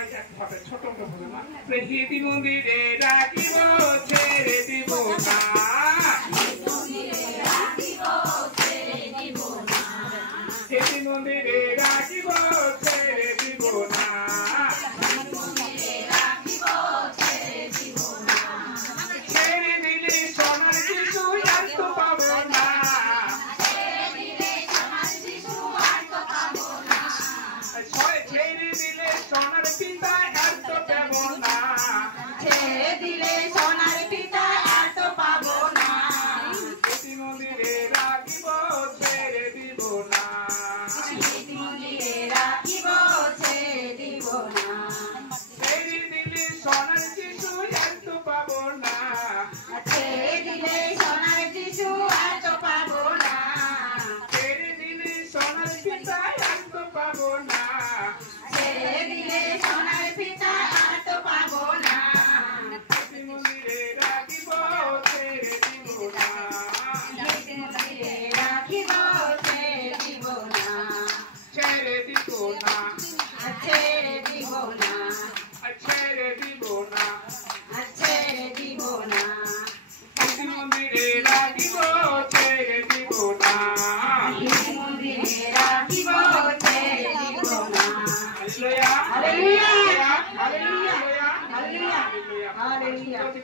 সবাই একভাবে ছোট হবে না হিতি মন্দিরে রাখিব ছেড়ে দিব না হিতি মন্দিরে রাখিব ছেড়ে দিব না ছেড়ে দিলে সোনার শিশু আর তো পাবো না ছেড়ে দিলে সোনার পিতা আর তো পাবো না ছেড়ে দিলে সোনার পিতা আর তো পাবো না হিতি মন্দিরে রাখিব ছেড়ে দিব না হিতি মন্দিরে রাখিব ছেড়ে দিব না ছেড়ে দিলে সোনার শিশু আর তো পাবো না ছেড়ে দিলে সোনার শিশু আর তো পাবো না ছেড়ে দিলে সোনার পিতা আর তো পাবো না ছেড়ে দিলে সোনার পিতা আর তো পাবো না হিতি মন্দিরে রাখিব ছেড়ে দিব না হিতি মন্দিরে রাখিব ছেড়ে দিব না ছেড়ে দিব না ছেড়ে দিব না ছেড়ে দিব না ছেড়ে দিব না হিতি মন্দিরে রাখিব ছেড়ে দিব না হিতি মন্দিরে রাখিব ছেড়ে দিব না হালেলুয়া হালেলুয়া হালেলুয়া হালেলুয়া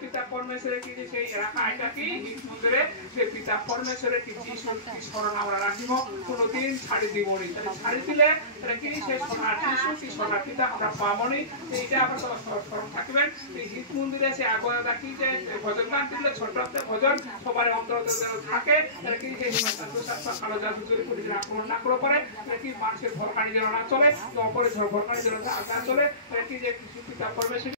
পিতা পরমেশ্বরের কি সেই রাখা এটা কি মন্দিরে সে পিতা পরমেশ্বরের কি যিশুর কি স্মরণ আমরা রাখিব কোনোদিন ছাড়ি দিবনি ছাড়ি দিলে এটা কি সে সোনার যিশু কি সোনার পিতা আমরা পাবনি এইটা আমরা স্মরণ থাকবেন এই হিত মন্দিরে সে আগে দেখি যে ভজন গান দিলে ছোট একটা ভজন সবার অন্তর থাকে এটা কি সেই কালো জাদু চুরি করে আক্রমণ না করে পারে এটা কি মানুষের ভরকানি যেন না চলে অপরে ভরকানি যেন না চলে এটা কি যে পিতা পরমেশ্বর